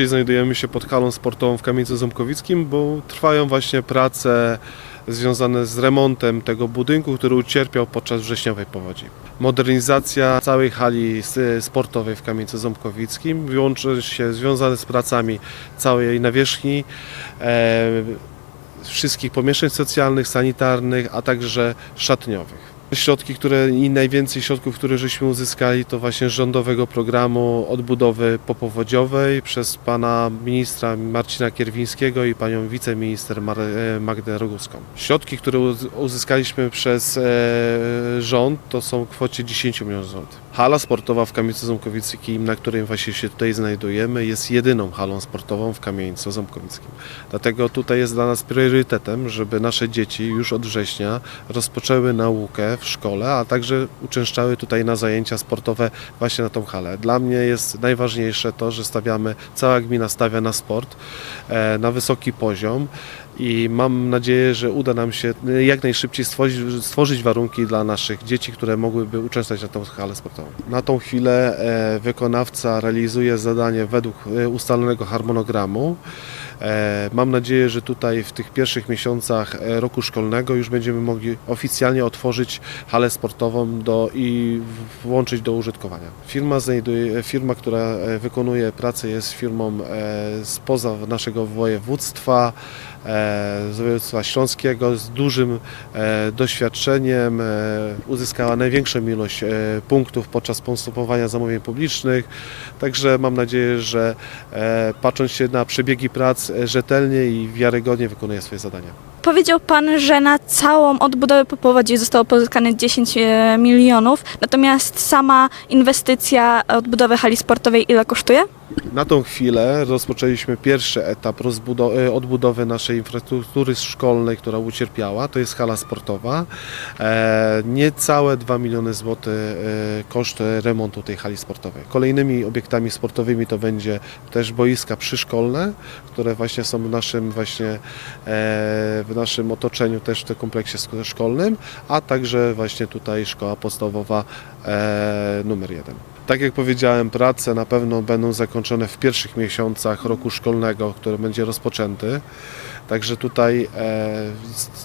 Dzisiaj znajdujemy się pod halą sportową w Kamieńcu Ząbkowickim, bo trwają właśnie prace związane z remontem tego budynku, który ucierpiał podczas wrześniowej powodzi. Modernizacja całej hali sportowej w Kamieńcu Ząbkowickim łączy się związane z pracami całej nawierzchni, e, wszystkich pomieszczeń socjalnych, sanitarnych, a także szatniowych. Środki, które i najwięcej środków, które żeśmy uzyskali, to właśnie z rządowego programu odbudowy popowodziowej przez pana ministra Marcina Kierwińskiego i panią wiceminister e, Magdę Roguską. Środki, które uz- uzyskaliśmy przez e, rząd, to są w kwocie 10 milionów złotych. Hala sportowa w Kamieńcu Ząbkowickim, na której właśnie się tutaj znajdujemy, jest jedyną halą sportową w Kamieńcu Ząbkowickim. Dlatego tutaj jest dla nas priorytetem, żeby nasze dzieci już od września rozpoczęły naukę w szkole, a także uczęszczały tutaj na zajęcia sportowe właśnie na tą halę. Dla mnie jest najważniejsze to, że stawiamy, cała gmina stawia na sport e, na wysoki poziom i mam nadzieję, że uda nam się e, jak najszybciej stworzyć, stworzyć warunki dla naszych dzieci, które mogłyby uczęszczać na tą halę sportową. Na tą chwilę e, wykonawca realizuje zadanie według ustalonego harmonogramu. E, Mam nadzieję, że tutaj w tych pierwszych miesiącach e, roku szkolnego już będziemy mogli oficjalnie otworzyć halę sportową do, i włączyć do użytkowania. Firma, znajduje, firma, która e, wykonuje pracę jest firmą spoza naszego województwa, z województwa śląskiego z dużym doświadczeniem. Uzyskała największą ilość punktów podczas postępowania zamówień publicznych. Także mam nadzieję, że patrząc się na przebiegi prac rzetelnie i wiarygodnie wykonuje swoje zadania. Powiedział Pan, że na całą odbudowę po powodzi zostało pozyskane 10 e, milionów, natomiast sama inwestycja odbudowy hali sportowej ile kosztuje? Na tą chwilę rozpoczęliśmy pierwszy etap e, odbudowy naszej infrastruktury szkolnej, która ucierpiała. To jest hala sportowa. E, niecałe 2 miliony złotych koszt remontu tej hali sportowej. Kolejnymi obiektami sportowymi to będzie też boiska przyszkolne, które właśnie są naszym właśnie e, w naszym otoczeniu też w tym kompleksie szkolnym, a także właśnie tutaj szkoła podstawowa e, numer jeden. Tak jak powiedziałem, prace na pewno będą zakończone w pierwszych miesiącach roku szkolnego, który będzie rozpoczęty. Także tutaj e,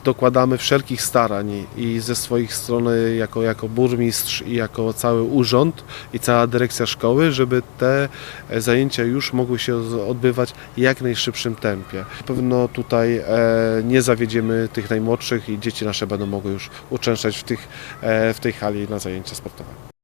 dokładamy wszelkich starań i ze swoich strony jako, jako burmistrz i jako cały urząd i cała dyrekcja szkoły, żeby te e, zajęcia już mogły się odbywać w jak najszybszym tempie. Na pewno tutaj e, nie zawiedziemy tych najmłodszych i dzieci nasze będą mogły już uczęszczać w, tych, w tej hali na zajęcia sportowe.